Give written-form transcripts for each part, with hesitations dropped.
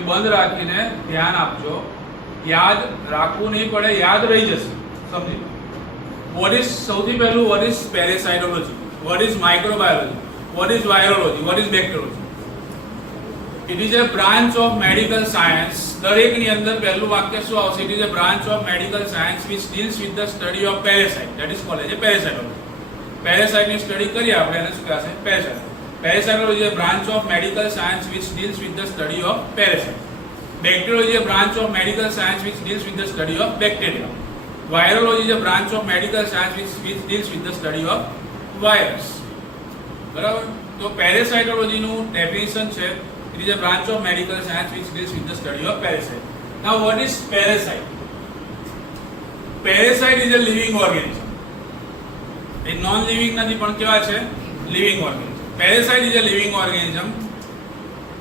એ બંધ રાખીને ધ્યાન આપજો. યાદ રાખવું નહીં પડે, યાદ રહી જશે. સમજી લો. વોટ ઇઝ સૌથી પહેલું what is parasitology, what is microbiology, what is virology, what is bacteriology. It is a branch of medical science. દરેકની અંદર પહેલું વાક્ય શું આવશે? It is a branch of medical science which deals with the study of parasite. That is called as a parasitology. પેરેસાઇટની study કરીએ આપણે, એને શું કહેવાશે? પેરેસાઇટ. Parasitology is a branch of medical science which deals with the study of parasites. Bacteriology is a branch of medical science which deals with the study of bacteria. Virology is a branch of medical science which deals with the study of virus. બરાબર? તો parasitology નું definition છે, it is a branch of medical science which deals with the study of parasite. Now what is parasite? Parasite is a living organism. એ non living નથી પણ કેવા છે? Living organism. Parasite is a living organism.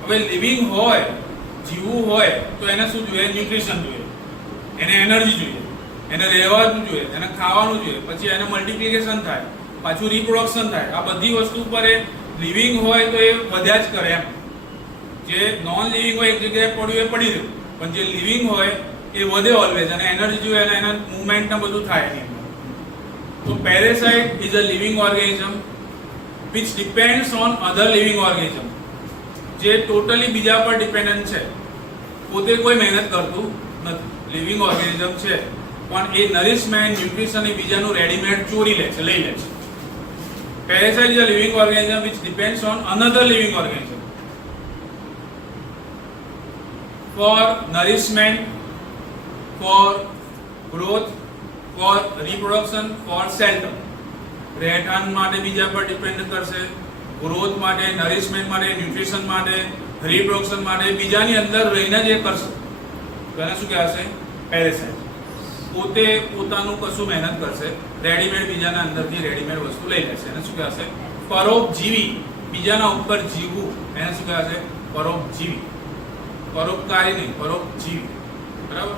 હવે living હોય, જીવવું હોય તો એને શું જોઈએ? ન્યુટ્રિશન જોઈએ, એને એનર્જી જોઈએ, એને રહેવાનું જોઈએ, એને ખાવાનું જોઈએ, પછી એને મલ્ટિપ્લિકેશન થાય, પાછું રિપ્રોડક્શન થાય. આ બધી વસ્તુ પર એ લિવિંગ હોય તો એ વધ્યા જ કરે એમ. જે નોન લિવિંગ હોય એક જગ્યાએ પડ્યું એ પડી રહ્યું, પણ જે લિવિંગ હોય એ વધે ઓલવેઝ, અને એનર્જી જોઈએ અને એના મૂવમેન્ટ ને બધું થાય એની અંદર. તો parasite is a living organism which depends on other living organism. જે ટોટલી બીજા પર ડિપેન્ડન્ટ છે, પોતે કોઈ મહેનત કરતું નથી. લિવિંગ ઓર્ગેનિઝમ છે પણ એ નરિશમેન્ટ, ન્યુટ્રિશન એ બીજાનું રેડીમેડ ચોરી લે છે, લઈ લે છે. Parasite is a living organism which depends on another living organism for nourishment, for growth, for reproduction, for shelter. રહેઠાણ માટે બીજા પર ડિપેન્ડ કરશે, ગ્રોથ માટે, નરિશમેન્ટ માટે, ન્યુટ્રિશન માટે, રિપ્રોડક્શન માટે બીજાની અંદર રહીને જ એ કરશે. તો એને શું કહેવાશે? પેરેસાઇટ. પોતે પોતાનું કશું મહેનત કરશે, રેડીમેડ બીજાના અંદરથી રેડીમેડ વસ્તુ લઈ લેશે. એને શું કહેવાશે? પરોપજીવી. બીજાના ઉપર જીવવું, એને શું કહેવાશે? પરોપજીવી. પરોપકારી નહીં, પરોપજીવી. બરાબર?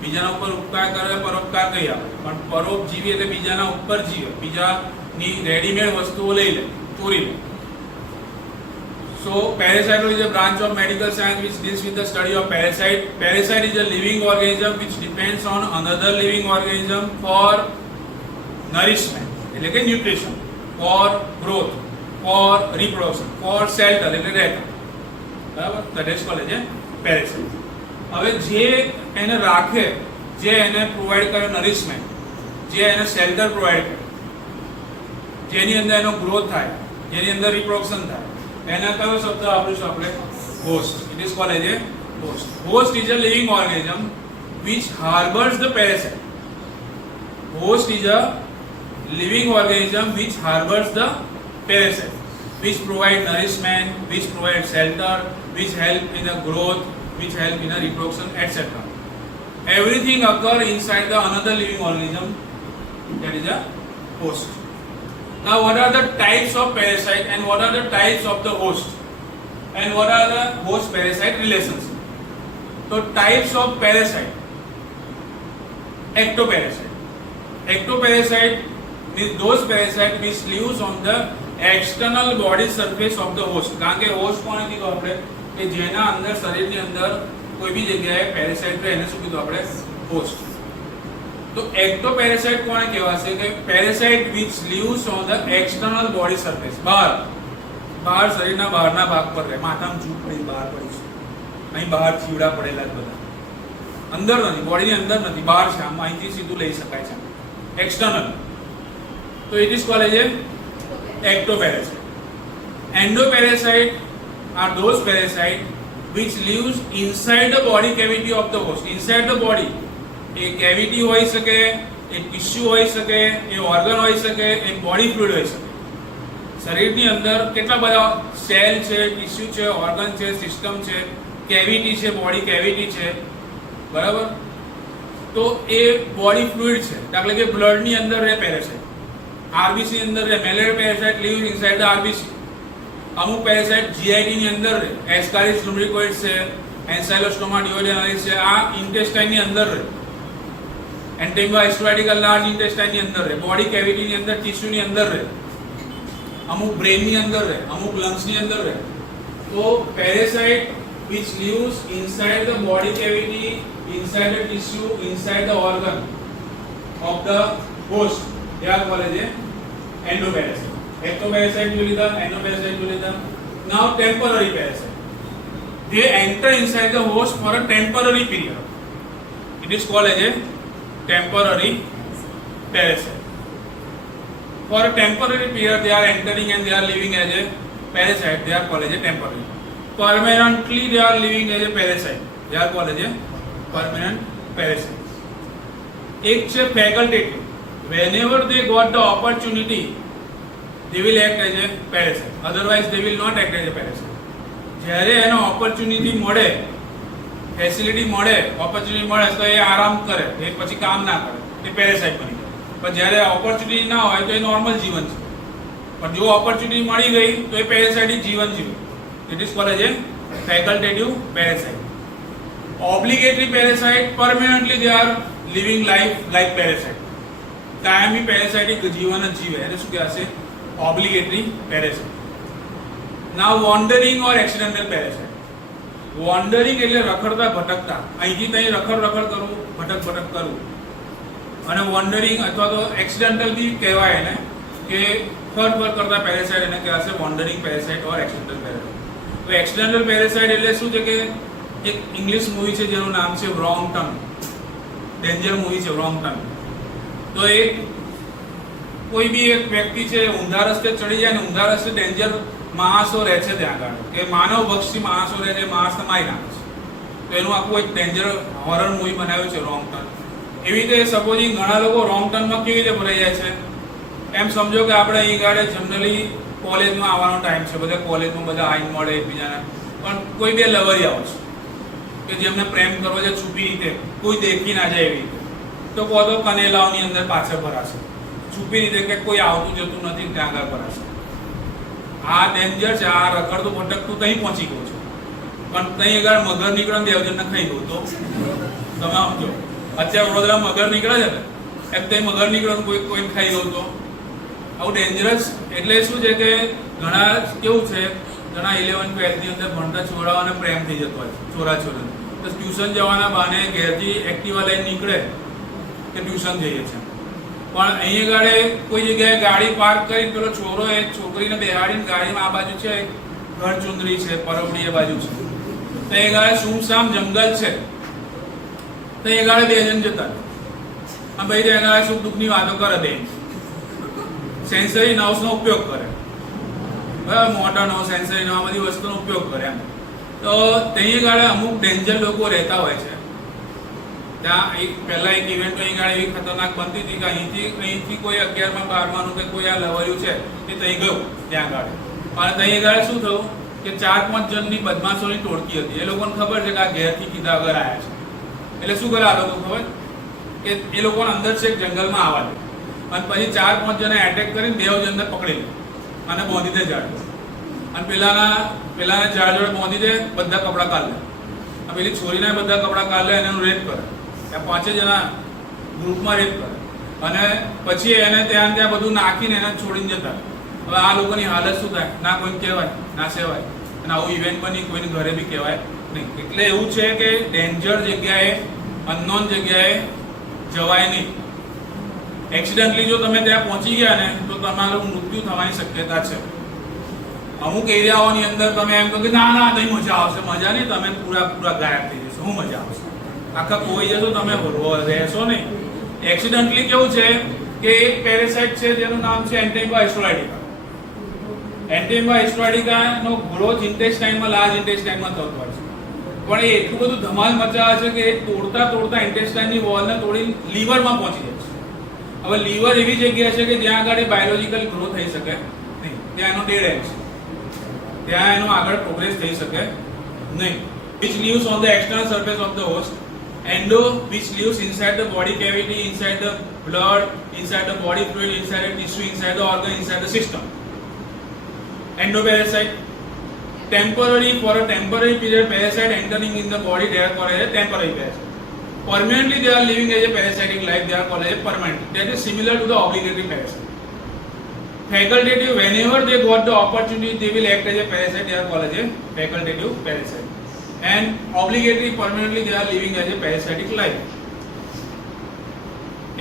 બીજાના ઉપર ઉપકાર કરે, પરોપકાર કહી આપણે, પણ પરોપજીવી એટલે બીજાના ઉપર જીવે, બીજાની રેડીમેડ વસ્તુઓ લઈ લે, ચોરી લે. સો parasitology is a branch of medical science which deals with the study of parasite. Parasite is a living organism which depends on another living organism for nourishment, એટલે કે nutrition, for growth, for reproduction, for shelter એટલે રહેઠાણ. બરાબર? That is called as a parasite. હવે જે એને રાખે, જે એને પ્રોવાઈડ કરે નરિશમેન્ટ, જે એને શેલ્ટર પ્રોવાઈડ કરે, જેની અંદર એનો ગ્રોથ થાય, જેની અંદર રિપ્રોડક્શન થાય, એના કયો શબ્દ વાપરીશું આપણે? Host. It is called as A host. Host is a living organism which harbors the parasite. Host is a living organism which harbors the parasite, which provide nourishment, which provide shelter, which help in the growth, which help in a reproduction, etc. Everything occur inside the another living organism, that is a host. Now what are the types of parasite and what are the types of the host, and what are the host parasite relations? So types of parasite. Ectoparasite. Ectoparasite means those parasite which lives on the external body surface of the host. કારણ કે host કોને કીધું આપણે? કે જેના અંદર શરીરની અંદર કોઈ બી જગ્યાએ પેરાસાઇટ રહે એને શું કીધું આપણે? હોસ્ટ. તો એક્ટોપેરાસાઇટ કોને કહેવાશે? કે parasite which lives on the external body surface. બહાર શરીરના બહારના ભાગ પર રહે. માથામાં ચૂપ પડી બહાર પડી છે, અહીં બહાર ચીવડા પડેલા જ બધા, અંદર નથી, બોડીની અંદર નથી, બહાર છે, આમ અહીંથી સીધું લઈ શકાય છે, એક્સટર્નલ. તો it is called as ectoparasite. Endoparasite are those parasite which lives inside the body cavity of the host. Inside the body, A cavity હોઈ શકે, એ ટિશ્યુ હોઈ શકે, એ ઓર્ગન હોઈ શકે, એ બોડી ફ્લુઇડ હોઈ શકે. શરીરની અંદર કેટલા બધા સેલ છે, ટિશ્યુ છે, ઓર્ગન છે, સિસ્ટમ છે, કેવિટી છે, બોડી કેવિટી છે. બરાબર? તો એ બોડી ફ્લુઇડ છે. દાખલા કે બ્લડની અંદર રહે પેરાસાઇટ, આરબીસી અંદર રહે. Malaria parasite lives inside the RBC. અમુક પેરાસાઇટ જીઆઈટી ની અંદર રહે. એસ્કારિસ લુબ્રિકોઇડ્સ છે, એન્સાઇલોસ્ટોમા ડિયોડેનાલિસ છે, આ ઇન્ટેસ્ટાઇન ની અંદર રહે. એન્ટેમ્બા એસ્ટ્રોઇડિકલ લાર્જ ઇન્ટેસ્ટાઇન ની અંદર રહે. બોડી કેવિટી ની અંદર, ટિશ્યુ ની અંદર રહે. અમુક બ્રેન ની અંદર રહે, અમુક લંગ્સ ની અંદર રહે. તો parasite which lives inside the body cavity, inside the tissue, inside the organ of the host. They are called as endoparasite. Ectoparasite you લીધા, endoparasite you લીધા. Now temporary parasite. They enter inside the host for a temporary period. It is called as a temporary parasite. For a temporary period they are entering and they are living as a parasite. They are called as a temporary. Permanently they are living as a parasite. They are called as a permanent parasite. એક છે facultative. Whenever they got the opportunity, they will act as a parasite. Otherwise they will not act as a parasite. જ્યારે એનો opportunity મળે, facility મળે, opportunity મળે તો એ આરામ કરે, એ પછી કામ ના કરે, એ parasite બની જાય. પણ જ્યારે opportunity ના હોય તો એ normal જીવન છે. પણ જો opportunity મળી ગઈ તો એ parasite જીવન જીવે. It is called as a facultative parasite. Obligatory parasite, permanently they are living life like parasite. કાયમી parasitic જીવન જ જીવે એને શું કહેવાશે? Obligatory parasite. Now wandering or accidental parasite. Wandering એટલે રખડતા ભટકતા, અહીંથી ત્યાં રખડ કરવું, ભટક કરવું. અને wandering અથવા તો accidental બી કહેવાય એને કે ફર કરતા parasite એને કહેવાશે wandering parasite or accidental parasite. તો accidental parasite એટલે શું છે કે એક ઇંગ્લિશ મૂવી છે જેનું નામ છે wrong turn. ડેન્જર મૂવી છે wrong turn. તો એક કોઈ બી એક વ્યક્તિ છે ઊંધા રસ્તે ચડી જાય ને ઊંધા રસ્તે ડેન્જર માણસો રહે છે ત્યાં આગળ કે માનવ ભક્ષી માણસો રહે છે, માણસને મારી નાખે છે. તો એનું આખું એક ડેન્જર હોરર મૂવી બનાવ્યું છે રોંગ ટર્ન. એવી રીતે સપોઝિંગ ઘણા લોકો રોંગ ટર્નમાં કેવી રીતે ભરાઈ જાય છે? એમ સમજો કે આપણે અહીં ગાડે જનરલી કોલેજમાં આવવાનો ટાઈમ છે, બધા કોલેજમાં બધા આવીને મળે એકબીજાને, પણ કોઈ બે લવરિયાઓ છે કે જેમને પ્રેમ કરવો છે છુપી રીતે, કોઈ દેખી ના જાય એવી રીતે, તો કહો તો કનેલાઓની અંદર પાછળ ભરાશે છુપી રીતે કે કોઈ આવતું જતું નથી ત્યાં આગળ ભરાશે. આ ડેન્જર છે, આ રખડતું ભટકતું ત્યાં પહોંચી ગયું છે, પણ ત્યાં આગળ મગર નીકળે ને દેવજનને ખાઈ ગયું તો તમે સમજો. અત્યારે વડોદરા મગર નીકળે છે ને એમ ત્યાં મગર નીકળે કોઈ ખાઈ ગયું તો આવું ડેન્જરસ. એટલે શું છે કે ઘણા કેવું છે, ઘણા 11-12 ની અંદર ભણતા છોરાઓને પ્રેમ થઈ જતો હોય છે છોરા છોરા, તો ટ્યુશન જવાના બહાને ઘેરથી એક્ટિવા લઈને નીકળે કે ટ્યુશન જઈએ છે, પણ અહીં ગાડે કોઈ જગ્યાએ ગાડી પાર્ક કરી પેલો છોરો એ છોકરીને બેહાડીને ગાડીમાં આ બાજુ છે ઘર ચુંદડી છે, પરવડી એ બાજુ છે, તો એ ગાડે સુમસામ જંગલ છે, તો એ ગાડે બે જણ જતા અને ભાઈ એ ગાડે સુખ દુઃખની વાતો કરે, બે સેન્સરી નર્વ્સનો ઉપયોગ કરે, બરાબર, મોટર નર્વ, સેન્સરી નર્વ, બધી વસ્તુનો ઉપયોગ કરે એમ. તો ત્યાં ગાડે અમુક ડેન્જર લોકો રહેતા હોય છે. ત્યાં એક પહેલા એક ઇવેન્ટ અહીં ગાડે એવી ખતરનાક બનતી હતી કે અહીંથી કોઈ 11માં 12માનું કે કોઈ આ લવર્યું છે એ ત્યાં ગયું ત્યાં ગાડે, અને ત્યાં ગાડે શું થયું કે 4-5 જણની બદમાશોની ટોળકી હતી. એ લોકોને ખબર છે કે આ ઘેરથી કીધા વગર આવ્યા છે, એટલે શું કરે આ લોકો ખબર કે એ લોકોને અંદર છે જંગલમાં આવવા દે અને પછી 4-5 જણે એટેક કરીને 2 જણને પકડી લે અને બાંધી દે ઝાડ, અને પેલાના ઝાડ જોડે બાંધી દે, બધા કપડાં કાઢ લે, અને પેલી છોરીના બધા કપડાં કાઢ લે અને એનું રેપ કરે. ત્યાં 5 જણા ગ્રુપમાં રેપ કરે અને પછી એને ત્યાં બધું નાખીને એને છોડીને જતા. હવે આ લોકોની હાલત શું થાય? ના કોઈને કહેવાય ના સેવાય, અને આવું ઇવેન્ટ બની કોઈને ઘરે બી કહેવાય નહીં. એટલે એવું છે કે ડેન્જર જગ્યાએ, અનનોન જગ્યાએ જવાય નહીં. એક્સિડન્ટલી જો તમે ત્યાં પહોંચી ગયા ને તો તમારું મૃત્યુ થવાની શક્યતા છે. અમુક એરિયાઓની અંદર તમે એમ કહો કે ના ના નહીં મજા આવશે, મજા નહીં, તમે પૂરા ગાયબ થઈ જશો, શું મજા આવશે, આખા ખોઈ જશો, તમે રહેશો નહીં. એક્સિડન્ટલી કેવું છે કે એક પેરાસાઇટ છે જેનું નામ છે એન્ટેમ્બા હિસ્ટોરાઇડિકા. એન્ટેમ્બા હિસ્ટોરાઇડિકાનો ગ્રોથ ઇન્ટેસ્ટાઇનમાં, લાર્જ ઇન્ટેસ્ટાઇનમાં થતો હોય છે, પણ એ એટલું બધું ધમાલ મચાવે છે કે એ તોડતા ઇન્ટેસ્ટાઇનની વોલને તોડીને લીવરમાં પહોંચી જાય છે. હવે લીવર એવી જગ્યા છે કે જ્યાં આગળ બાયોલોજિકલ ગ્રોથ થઈ શકે નહીં, ત્યાં એનો ડેડ એન્ડ છે, ત્યાં એનો આગળ પ્રોગ્રેસ થઈ શકે નહીં. which lives on the external surface of the host. Endo, which lives inside the body cavity, inside the blood, inside the body fluid, inside the tissue, inside the organ, inside the system. Endoparasite. Temporary, for a temporary period, parasite entering in the body, they are called as a temporary parasite. Permanently, they are living as a parasitic life, they are called as a permanent. That is similar to the obligatory parasite. Facultative, whenever they got the opportunity, they will act as a parasite, they are called as a facultative parasite. and obligatory permanently they are living as a parasitic life.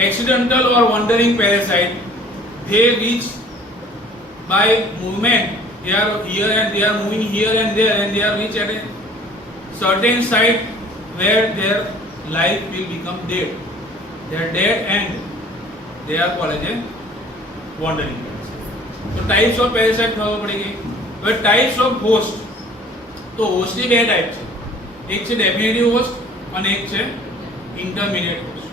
Accidental or wandering parasite, they reach by movement, they are here and they are moving here and there, and they are reach at a certain site where their life will become dead. They are dead and they are called as a wandering parasite. So types of parasite ખબર પડી ગઈ. હવે types of host, તો host ની બે type છે, એક છે definitive host અને એક છે intermediate host.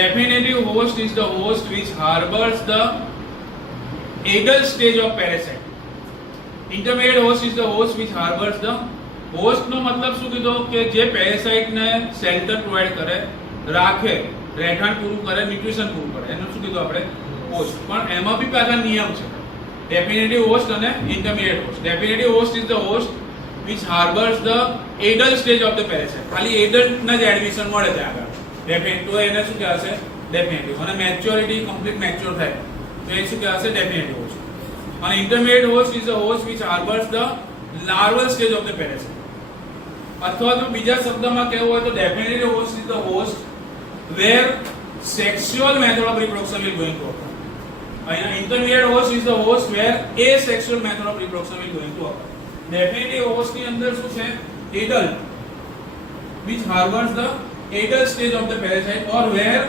Definitive host is the host which harbors the adult stage of parasite. Intermediate host is the host which harbors the host નો મતલબ શું કીધો કે જે પેરાસાઇટ ને શેલ્ટર પ્રોવાઇડ કરે, રાખે, રહેઠાણ પૂરું કરે, ન્યુટ્રિશન પૂરું કરે, એનું શું કીધું આપણે હોસ્ટ. પણ એમાં બી પાછા નિયમ છે, ડેફિનેટિવ હોસ્ટ અને intermediate host. Definitive host is the host which harbors the adult stage of the parasite. ખાલી adult ના જ એડમિશન મળે છે આગળ ડેફિનેટ, તો એને શું કહેવાશે ડેફિનેટિવ. અને મેચ્યોરિટી કમ્પ્લીટ મેચ્યોર થાય તો એ શું કહેવાશે ડેફિનેટિવ હોસ્ટ. અને intermediate host is the host which harbors the larval stage of the parasite. અથવા તો બીજા શબ્દમાં કહેવું હોય તો definitive host is the host where sexual method of reproduction will going to occur. And intermediate host is the host where asexual method of reproduction will going to occur. Definitive host ની અંદર શું છે adult which harbors the adult stage of the parasite or where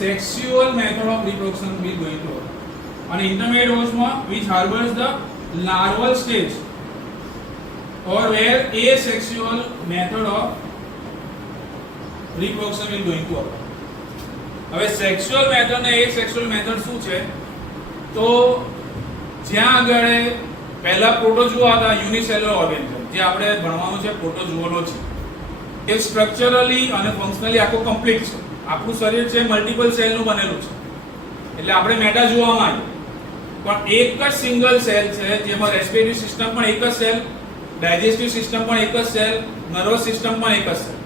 sexual method of reproduction will going to occur. And intermediate host માં which harbors the larval stage or where asexual method of reproduction will going to occur. હવે sexual method ને એસેક્સ્યુઅલ method શું છે તો જ્યાં આગળ પહેલા protozoa હતા, યુનિસેલ્યુલર ઓર્ગેનિઝમ, જે આપણે ભણવાનું છે પ્રોટોઝોઓલોજી, એ સ્ટ્રક્ચરલી અને ફંક્શનલી આખું કમ્પ્લીટ છે. આપણું શરીર છે મલ્ટિપલ સેલનું બનેલું છે, એટલે આપણે મેટાઝોઆમાં આવીએ. પણ એક જ સિંગલ સેલ છે જેમાં રેસ્પિરેટરી સિસ્ટમ પણ એક જ સેલ, ડાયજેસ્ટિવ સિસ્ટમ પણ એક જ સેલ, નર્વસ સિસ્ટમ પણ એક જ સેલ.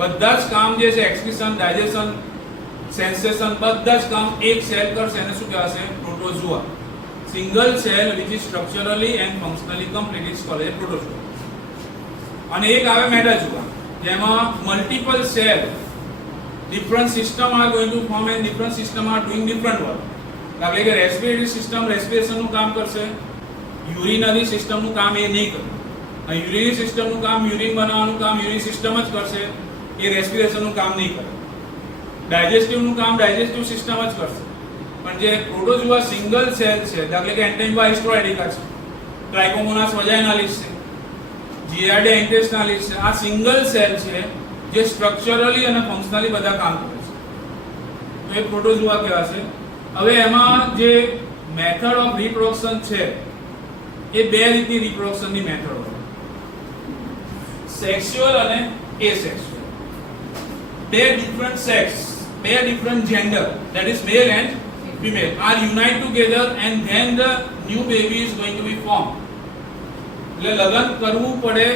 બધા જ કામ જે છે એક્સક્રીશન, ડાયજેશન, સેન્સેશન, બધા જ કામ એક સેલ કરશે, એને શું કહેવાશે protozoa. Single cell which is structurally and functionally complete is called a protozoa. અને એક આવે મેટાઝોઆ જેમાં multiple cell different system are going to form and different system are doing different work. એટલે કે રેસ્પિરેટરી સિસ્ટમ રેસ્પિરેશન નું કામ કરશે, urinary system નું કામ એ નહીં કરે. અને યુરિનરી સિસ્ટમ નું કામ યુરિન બનાવવાનું કામ યુરિન સિસ્ટમ જ કરશે, એ રેસ્પિરેશન નું કામ નહીં કરે. ડાયજેસ્ટિવ નું કામ ડાયજેસ્ટિવ સિસ્ટમ જ કરશે. પણ જે પ્રોટોઝોઆ સિંગલ સેલ છે, દાખલા કે એન્ટેમ્બા હિસ્ટોરાઇડિકા છે, ટ્રાઇકોમોનાસ વજાઇનાલિસ છે, જીઆરડી ઇન્ટેસ્ટિનાલિસ છે, આ સિંગલ સેલ છે જે સ્ટ્રક્ચરલી અને ફંક્શનલી બધા કામ કરે છે, તો એ પ્રોટોઝોઆ કહેવાશે. હવે એમાં જે મેથડ ઓફ રિપ્રોડક્શન છે એ બે રીતની રિપ્રોડક્શનની મેથડ હોય, સેક્સ્યુઅલ અને એસેક્સ્યુઅલ. બે ડિફરન્ટ સેક્સ, બે different gender, that is male and female, are unite together and then the new baby is going to be formed. એટલે લગ્ન કરવું પડે,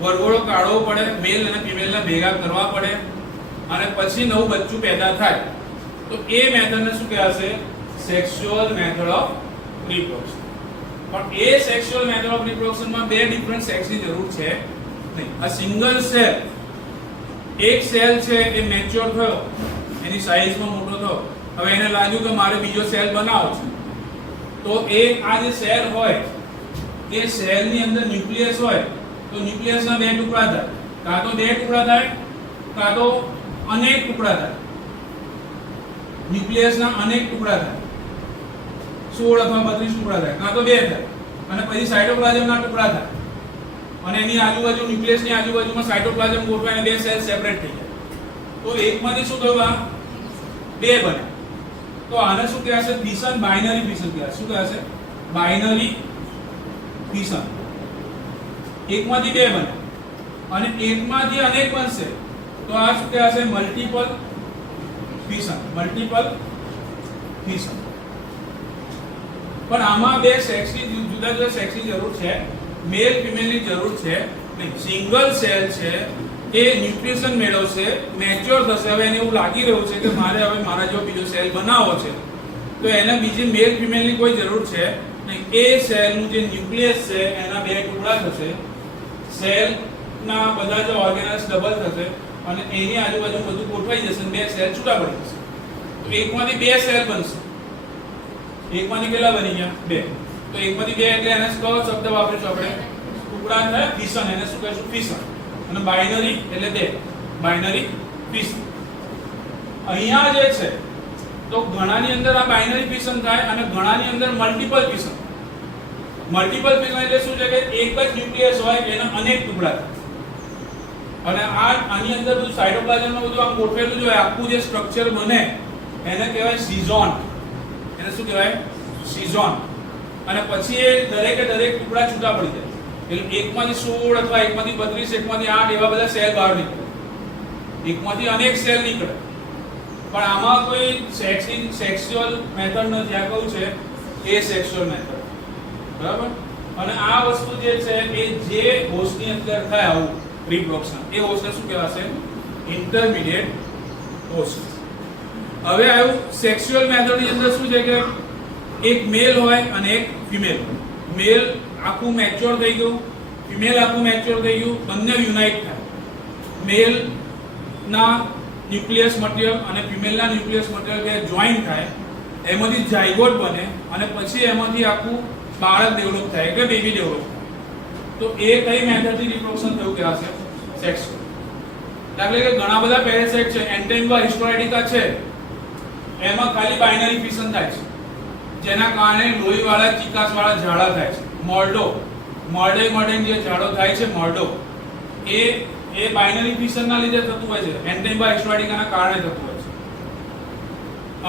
વરઘોડો કાઢવો પડે, મેલ અને ફિમેલ ને ભેગા કરવા પડે અને પછી નવું બચ્ચું પેદા થાય, તો એ મેથડને શું કહેવાશે સેક્સ્યુઅલ મેથડ ઓફ રિપ્રોડક્શન. પણ એ સેક્સ્યુઅલ મેથડ ઓફ રિપ્રોડક્શનમાં બે ડિફરન્ટ સેક્સની જરૂર છે નહીં. આ સિંગલ સેલ, એક સેલ છે એ મેચ્યોર થયો, એની સાઈઝમાં મોટો થયો, હવે એને લાગ્યું કે મારે બીજો સેલ બનાવવો છે, તો એ આ જે સેલ હોય એ સેલની અંદર ન્યુક્લિયસ હોય, તો ન્યુક્લિયસના બે ટુકડા થાય, કાં તો બે ટુકડા થાય કાં તો અનેક ટુકડા થાય. ન્યુક્લિયસના અનેક ટુકડા થાય, 16 અથવા 32 ટુકડા થાય, કાં તો બે થાય, અને પછી સાયટોપ્લાઝમના ટુકડા થાય, અને એની આજુબાજુ ન્યુક્લિયસની આજુબાજુમાં સાયટોપ્લાઝમ ગોઠવાય અને બે સેલ સેપરેટ થઈ જાય, તો એકમાંથી શું થયું આ બે બને. તો આને શું કહેવાશે ફિશન, બાઇનરી ફિશન કહેવાશે. શું કહેવાશે બાઇનરી ફિશન. એકમાંથી બે બને અને એકમાંથી અનેક બનશે, તો આ શું કહેવાશે મલ્ટિપલ ફિશન. Multiple fission. પણ આમાં બે સેક્સની જુદા જુદા સેક્સની જરૂર છે, મેલ ફિમેલની જરૂર છે નહીં. સિંગલ સેલ છે એ ન્યુટ્રિશન મેળવશે, મેચ્યોર થશે, હવે એને એવું લાગી રહ્યું છે કે મારે હવે મારા જેવો બીજો સેલ બનાવવો છે, તો એને બીજી મેલ ફિમેલની કોઈ જરૂર છે નહીં. એ સેલનું જે ન્યુક્લિયસ છે એના બે ટુકડા થશે, સેલ ના બધા જ ઓર્ગેનલ્સ ડબલ થશે અને એની આજુબાજુ બધું ગોઠવાઈ જશે અને બે સેલ છૂટા પડી જશે. તો એકમાંથી બે સેલ બનશે. એકમાંથી કેટલા બની ગયા? બે. તો એકમાંથી બે એટલે એને કયો શબ્દ વાપરીશું આપણે? ટુકડા થાય ફિશન, એને શું કહીશું? ફિશન. અને બાઇનરી એટલે બે, બાઇનરી ફિશન. અહીંયા જે છે તો ઘણાની અંદર આ બાઇનરી ફિશન થાય અને ઘણાની અંદર મલ્ટીપલ ફિશન. મલ્ટીપલ ફિશન એટલે શું છે કે એક જ ન્યુક્લિયસ હોય એના અનેક ટુકડા થાય. અને આની અંદર બધું સાઇટોપ્લાઝમમાં બધું આમ ગોઠવેલું જ હોય, આખું જે સ્ટ્રક્ચર બને એને કહેવાય સિઝોન. એને શું કહેવાય? સિઝોન. અને પછી એ દરેકે દરેક ટુકડા છૂટા પડી જાય. એટલે એકમાંથી 16 અથવા એકમાંથી 32, એકમાંથી 8 એવા બધા સેલ બહાર નીકળે. એકમાંથી અનેક સેલ નીકળે. પણ આમાં કોઈ સેક્સ્યુઅલ મેથડ નથી. આ કહું છે એ સેક્સ્યુઅલ મેથડ. બરાબર? અને આ વસ્તુ જે છે એ જે હોસ્ટની અંદર થાય આવું રિપ્રોડક્શન, એ હોસ્ટને શું કહેવાશે? Intermediate host. હવે આવું સેક્સ્યુઅલ મેથડની અંદર શું છે કે એક મેલ હોય અને એક ફિમેલ. મેલ આખું મેચ્યોર થઈ ગયું, ફિમેલ આખું મેચ્યોર થઈ ગયું, બંને યુનાઇટ થાય. મેલ ના ન્યુક્લિયસ મટીરિયલ અને ફિમેલના ન્યુક્લિયસ મટીરિયલ બે જોઈન્ટ થાય, એમાંથી જાયગોટ બને અને પછી એમાંથી આખું બાળક ડેવલપ થાય કે બેબી ડેવલપ થાય. તો એ કઈ મેથડથી રિપ્રોડક્શન થયું કહેવાશે? સેક્સ્યુઅલ. એટલે કે ઘણા બધા પેરાસાઇટ છે, એન્ટેમ્બા હિસ્ટોરાઇડિકા છે, એમાં ખાલી બાઇનરી ફિશન થાય છે, જેના કારણે લોહીવાળા ચિકાસવાળા ઝાડા થાય છે. મોર્ડે જે ઝાડો થાય છે, મોર્ડો, એ બાઇનરી ફિશનના લીધે થતું હોય છે, એન્ટેમ્બા હિસ્ટોરાઇડિકાના કારણે થતું હોય છે.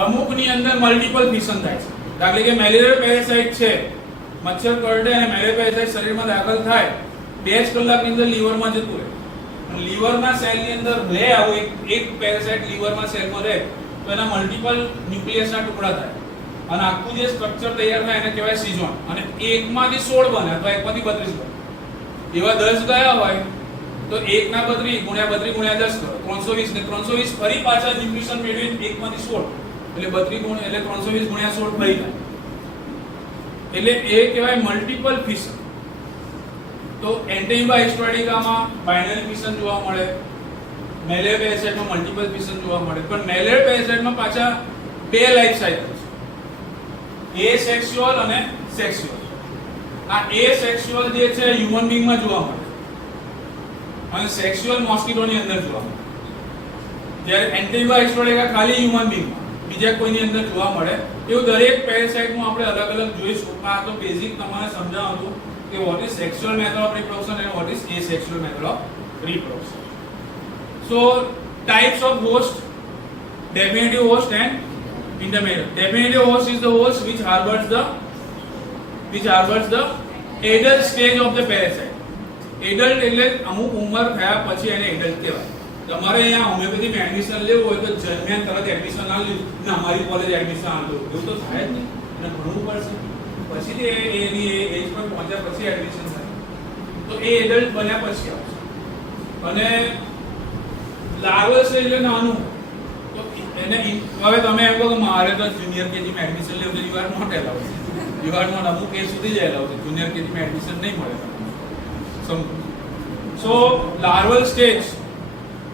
અમુકની અંદર મલ્ટીપલ ફિશન થાય છે. દાખલા કે મેલેરિયા પેરાસાઇટ છે, મચ્છર કરડે અને મેલેરિયા પેરાસાઇટ શરીરમાં દાખલ થાય, 2 જ કલાકની અંદર લીવરમાં જતું રહે. અને લીવરના સેલની અંદર રહે આવું એક પેરાસાઇટ લીવરમાં સેલમાં રહે તો એના મલ્ટીપલ ન્યુક્લિયસના ટુકડા થાય અને આખું જે સ્ટ્રક્ચર તૈયાર થાય એને કહેવાય સિઝોન. અને એકમાંથી 16 બને અથવા એકમાંથી 32 બને. એવા 10 ગયા હોય તો 1 ના 32 ગુણ્યા 10 કરો 320 ને 320 ફરી પાછા ન્યુક્લિયસ મેળવીને એકમાંથી 16 એટલે 32 ગુણ એટલે 320 ગુણ્યા 16 ફરી થાય. એટલે એ કહેવાય મલ્ટીપલ ફિશન. તો એન્ટેમ્બા હિસ્ટોરાઇડિકામાં બાઇનરી ફિશન જોવા મળે, મેલેરિયા પેરાસાઇટમાં મલ્ટીપલ ફિશન જોવા મળે. પણ મેલેરિયા પેરાસાઇટમાં પાછા બે લાઈફ સાયકલ છે, એ સેક્સ્યુઅલ અને સેક્સ્યુઅલ. આ એ સેક્સ્યુઅલ જે છે હ્યુમન બીંગમાં જોવા મળે અને સેક્સ્યુઅલ મોસ્કિટોની અંદર જોવા મળે. જ્યારે એન્ટેમ્બા હિસ્ટોરાઇડિકા ખાલી હ્યુમન બીંગમાં, બીજા કોઈની અંદર જોવા મળે. એવું દરેક પેરાસાઇટમાં આપણે અલગ અલગ જોઈશું. આ તો બેઝિક તમારે સમજાવવાનું હતું કે what is sexual method of reproduction and what is asexual method of reproduction. So types of host: definitive host and intermediate. Definitive host is the host which harbors the adult stage of the parasite. Adult એટલે અમુક ઉંમર થયા પછી એને adult કહેવાય. તમારે અહીંયા હોમિયોપેથીમાં admission લેવું હોય તો જન્મ્યા તરત એડમિશન ના લીધું ના અમારી કોલેજ એડમિશન આપો, એવું તો થાય જ નહીં. અને ભણવું પડશે, પછી એની એજ પર પહોંચ્યા પછી એડમિશન થાય. તો એ એડલ્ટ બન્યા પછી આવશે. અને લાર્વલ સ્ટેજ એટલે નાનું. તો એને હવે તમે એમ કહો કે મારે તો જુનિયર કેજીમાં એડમિશન લેવું તો you are not allowed. You are not, અમુક કેસ સુધી જ એલાઉડ છે, જુનિયર કેજીમાં એડમિશન નહીં મળે તમને. સમજો. સો લાર્વલ સ્ટેજ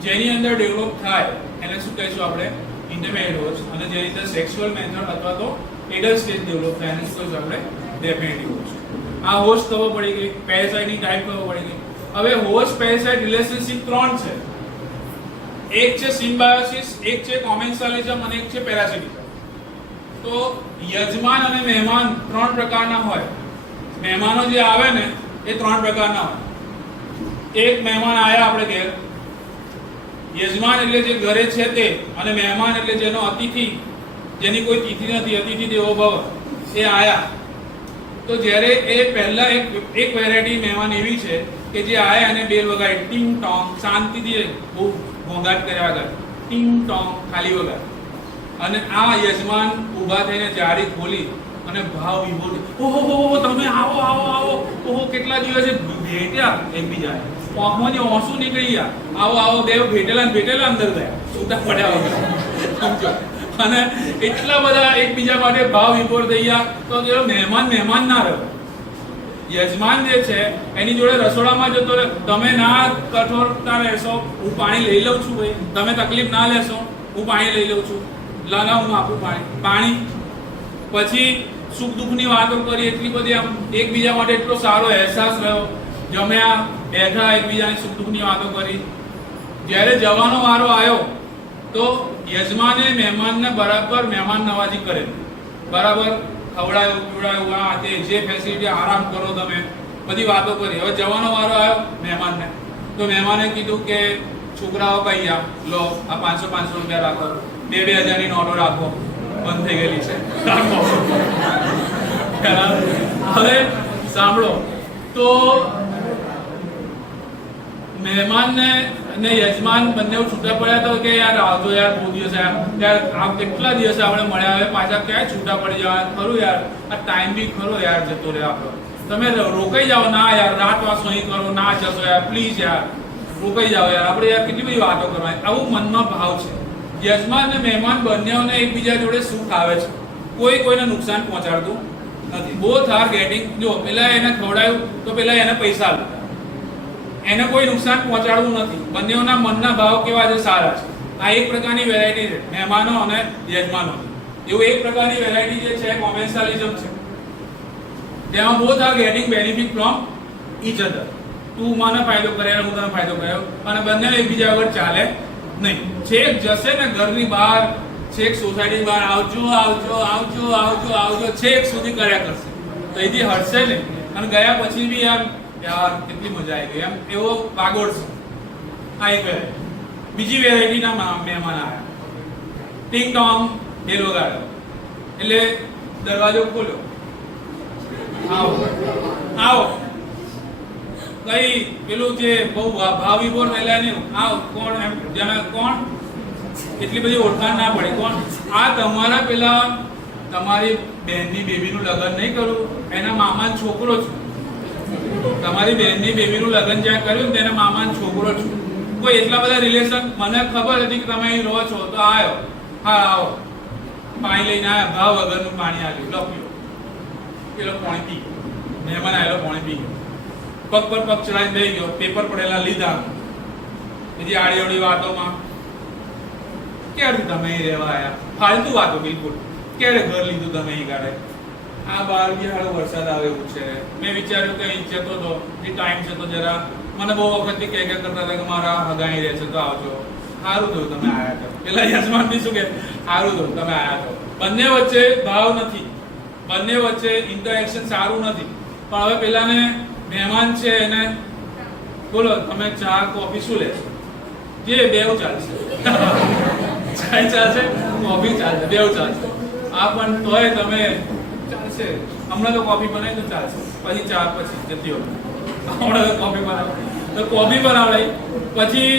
જેની અંદર ડેવલપ થાય એને શું કહીશું આપણે? Intermediate host. અને જેની અંદર સેક્સ્યુઅલ મેથડ અથવા તો એડલ્ટ સ્ટેજ ડેવલપ થાય એને શું કહીશું આપણે? ડેફિનેટિવ હોસ્ટ. આ હોસ્ટ ખબર પડી ગઈ, પેરાસાઇટની ટાઈપ ખબર પડી ગઈ. હવે હોસ્ટ પેરાસાઇટ રિલેશનશિપ 3 છે. એક છે સિમ્બાયોસિસ, એક છે કોમેન્સાલિઝમ અને એક છે પેરાસિટિઝમ. તો યજમાન અને મહેમાન 3 પ્રકારના હોય. મહેમાનો જે આવે ને એ 3 પ્રકારના હોય. એક મહેમાન આયા આપણે ઘેર, યજમાન એટલે જે ઘરે છે તે, અને મહેમાન એટલે જેનો અતિથિ, જેની કોઈ તિથિ નથી, અતિથિ દેવો ભવ, એ આયા. તો જ્યારે એ પહેલા એક વેરાયટી મહેમાન એવી છે કે જે આયા અને બેલ વગાડે, ટિંગ ટોંગ, શાંતિથી, બહુ ઘોંઘાટ કર્યા વગર, ટિંગ ટોંગ ખાલી વગાડ. અને આ યજમાન ઊભા થઈને જાળી ખોલી અને ભાવ વિભોર, ઓહો તમે આવો આવો આવો, ઓહો કેટલા દિવસે ભેટ્યા એકબીજાને, આંખમાંથી ઓંસુ નીકળી ગયા, આવો આવો, બે ભેટેલા અંદર ગયા, છૂટા પડ્યા વગર. સમજો. અને એટલા બધા એકબીજા માટે ભાવ વિભોર થઈ ગયા તો મહેમાન ના રહ્યો. યજમાન જે છે એની જોડે રસોડામાં જતો રહે, તમે ના કઠોરતા રહેશો, હું પાણી લઈ લઉં છું ભાઈ, તમે તકલીફ ના લેશો, હું પાણી લઈ લઉં છું, લાના હું આપું પાણી. પછી સુખ દુઃખની વાતો કરી, એટલી બધી આમ એકબીજા માટે એટલો સારો અહેસાસ રહ્યો, જમ્યા બેઠા એકબીજાની સુખ દુઃખની વાતો કરી. જ્યારે જવાનો વારો આવ્યો તો યજમાને મહેમાનને બરાબર મહેમાન નવાજી કરે, બરાબર ખવડાયું પીવડાયું, આ તે જે ફેસિલિટી, આરામ કરો તમે, બધી વાતો કરી. હવે જવાનો વારો આવ્યો મહેમાનને, તો મહેમાને કીધું કે છોકરાઓ કઈ લો આ 500 રૂપિયા રાખો, 2,000 ની નોટો રાખો, બંધ થઈ ગયેલી છે. હવે સાંભળો, તો મહેમાનને અને યજમાન બંને છૂટા પડ્યા તો કે યાર આવજો યાર, બહુ દિવસ યાર આ કેટલા દિવસે આપણે મળ્યા, હવે પાછા ક્યાં છૂટા પડી જવા, ખરું યાર આ ટાઈમ બી ખરો યાર જતો રહે આપણો, તમે રોકાઈ જાઓ, ના યાર રાત વાસો અહીં કરો, ના જશો યાર પ્લીઝ યાર રોકાઈ જાઓ યાર, આપણે યાર કેટલી બધી વાતો કરવાની. આવું મનમાં ભાવ છે. યજમાન અને મહેમાન બંનેઓને એકબીજા જોડે સુખ આવે છે, કોઈ કોઈને નુકસાન પહોંચાડતું નથી. Both are getting. જો પેલા એને ખવડાયું તો પેલા એને પૈસા આપ્યા, એને કોઈ નુકસાન પહોંચાડવું નથી. બંનેઓના મનના ભાવ કેવા છે? સારા છે. આ એક પ્રકારની વેરાયટી છે મહેમાનો અને યજમાનો. એવું એક પ્રકારની વેરાયટી જે છે કોમેન્સાલિઝમ છે, તેમાં both are getting benefit from each other. તું મને ફાયદો કરે, હું તને ફાયદો કર્યો, અને બંને એકબીજા વગર ચાલે નહીં. છેક જશે ને ઘરની બહાર, છેક સોસાયટી બહાર આવજો આવજો આવજો આવજો આવજો છેક સુધી કર્યા કરશે, તો એથી હટશે નહીં. અને ગયા પછી બી આમ યાર કેટલી મજા આવી ગઈ એમ એવો વાગોળ છે. આ એક વેરાયટી. બીજી વેરાયટીના મહેમાન આવ્યા, ટિંગ ટોંગ બેલ વગાડ્યો એટલે દરવાજો ખોલ્યો, આવો આવો, કઈ પેલું જે બહુ ભાવી બોર થયેલા ને આવ કોણ એમ જેને કોણ એટલી બધી ઓળખાણ ના પડે, કોણ આ તમારા પેલા તમારી બહેનની બેબીનું લગ્ન નહીં કરું, એના મામાનો છોકરો છું. તમારી બહેનની બેબીનું લગ્ન જ્યાં કર્યું ને તેના મામાનો છોકરો છું. કોઈ એટલા બધા રિલેશન, મને ખબર હતી કે તમે અહીં રહો છો તો આવ્યો, હા આવો, પાણી લઈને આવ્યા, ભાવ વગરનું પાણી આવ્યું, લખ્યું, પેલો પાણી પી ગયો, મહેમાન આવેલો પાણી પી ગયો, પગ પર પગ ચડાવી દઈ ગયો, પેપર પડેલા લીધા, બીજી આડી અવળી વાતોમાં ક્યારથી તમે અહીં રહેવા આવ્યા, ફાલતુ વાતો બિલકુલ, ક્યારે ઘર લીધું તમે અહીં ગાડે, આ બાર બી હાલો વરસાદ આવે એવું છે, મેં વિચાર્યું કે અહીં જતો હતો જે ટાઈમ છે તો જરા મને બહુ વખતથી કહે કરતા હતા કે મારા હગાઈ રહે છે તો આવજો, સારું થયું તમે આવ્યા છો. પેલા યજમાન બી શું કે સારું થયું તમે આવ્યા છો. બંને વચ્ચે ભાવ નથી, બંને વચ્ચે ઇન્ટરેક્શન સારું નથી. પણ હવે પેલાને મહેમાન છે એને બોલો તમે ચા કોફી શું લેશો, જે બેવ ચાલશે, ચાય ચાલશે કોફી ચાલશે, બેવ ચાલશે. આ પણ તોય તમે ચાલશે, હમણાં તો કોફી બનાવી તો ચાલશે, પછી ચા પછી જતી હોય, હમણાં તો કોફી બનાવે તો કોફી બનાવડાય, પછી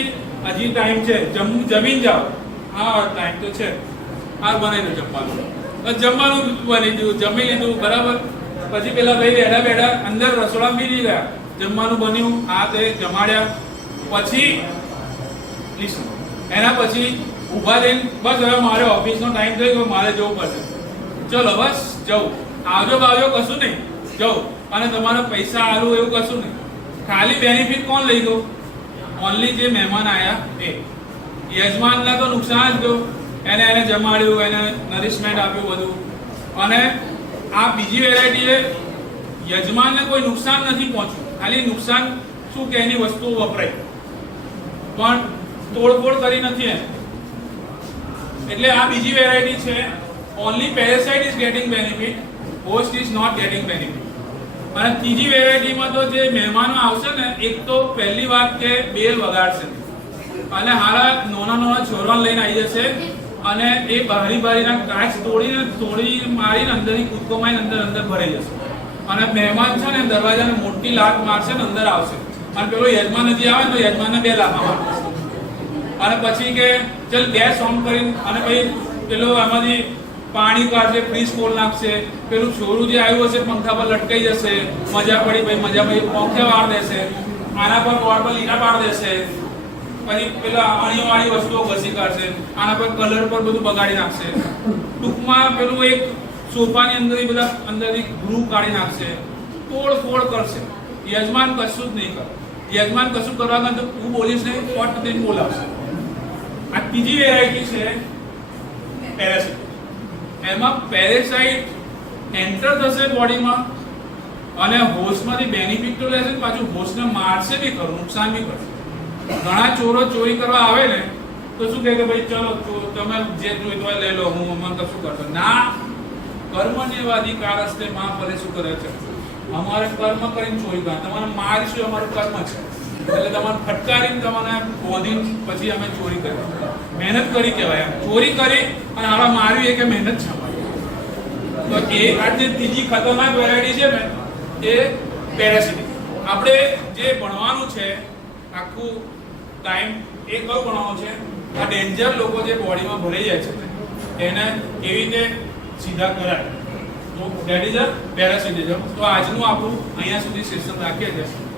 હજી ટાઈમ છે જમીન જાઓ, હા ટાઈમ તો છે, આ બનાવી દો જમવાનું, જમવાનું બની દીધું, જમી લીધું બરાબર. પછી પેલા ભાઈ બેઠા બેઠા અંદર રસોડા બી નહીં ગયા, જમવાનું બન્યું, આ તે જમાડ્યા, પછી એના પછી ઊભા થઈને બસ હવે મારે ઓફિસનો ટાઈમ થઈ ગયો, મારે જવું પડશે, ચલો બસ જવું, આવજો બાવજો કશું નહીં, જવું, અને તમારે પૈસા આલું એવું કશું નહીં. ખાલી બેનિફિટ કોણ લઈ ગયો? ઓનલી જે મહેમાન આવ્યા એ. યજમાનને તો નુકસાન જ ગયું, એને જમાડ્યું, એને નરિશમેન્ટ આપ્યું બધું. અને આ બીજી વેરાયટી એ યજમાનને કોઈ નુકસાન નથી પહોંચ્યું, ખાલી નુકસાન શું કે એની વસ્તુઓ વપરાય પણ તોડફોડ કરી નથી એમ. એટલે આ બીજી વેરાયટી છે, only parasite is getting benefit, host is not getting benefit. અને ત્રીજી વેરાયટીમાં તો જે મહેમાનો આવશે ને, એક તો પહેલી વાત કે બેલ વગાડશે અને હારા નાના છોરાને લઈને આવી જશે અને એ બારીના કાચ તોડી મારીને અંદરની કૂદકો મારીને અંદર ભરાઈ જશે. અને મહેમાન છે ને દરવાજાને મોટી લાત મારશે ને અંદર આવશે, અને પેલો યજમાન હજી આવે તો યજમાનને 2 લાફા મારશે. અને પછી કે ચલ ગેસ ઓન કરીને, અને પછી પેલો આમાંથી પાણી કાઢશે, ફ્રીજ ખોલ નાખશે, પેલું છોરું જે આવ્યું હશે પંખા પર લટકાઈ જશે, મજા પડી ભાઈ મજા પડી, પંખે વાર દેશે, આના પર વોળ પર લીટા પાડ દેશે, પછી પેલા અણીવાળી વસ્તુઓ ઘસી કાઢશે, આના પર કલર પર બધું બગાડી નાખશે. ટૂંકમાં પેલું એક સોફાની અંદર બધા અંદરથી ગ્રૂ કાઢી નાખશે. તોડફોડ કરશે. યજમાન કશું જ નહીં કરે. યજમાન કશું કરવા ગયો તો તું બોલીશ નહીં, ફટ દઈને બોલાવશે. આ ત્રીજી વેરાયટી છે પેરાસાઇટ. એમાં પેરાસાઇટ એન્ટર થશે બોડીમાં અને હોસ્ટમાંથી બેનિફિટ તો લેશે, પાછું હોસ્ટને મારશે બી ખરું, નુકસાન બી કરશે. ઘણા ચોરો ચોરી કરવા આવે ને તો શું કહે કે ભાઈ ચલો તમે જે જોઈતું હોય લઈ લો, હું અમને કશું કરતો ના. કર્મની અધિકાર હસ્તે મહાફલે શું કરે છે? અમારે કર્મ કરીને ચોરી કરવા, તમારે મારીશું અમારું કર્મ છે, એટલે તમારે ફટકારીને તમારે બોધીને પછી અમે ચોરી કરી. મહેનત કરી કહેવાય. ચોરી કરી અને આવા માર્યું એ કે મહેનત છે અમારી. તો એ આ જે ત્રીજી ખતરનાક વેરાયટી છે ને એ પેરાસિટિક. આપણે જે ભણવાનું છે આખું ટાઈમ એ કયું ભણવાનું છે? આ ડેન્જર લોકો જે બોડીમાં ભરાઈ જાય છે એને કેવી રીતે સીધા કરાય. તો ધેટ ઇઝ અ પેરાસિટિઝમ. તો આજનું આપણું અહીંયા સુધી સેશન રાખીએ છીએ.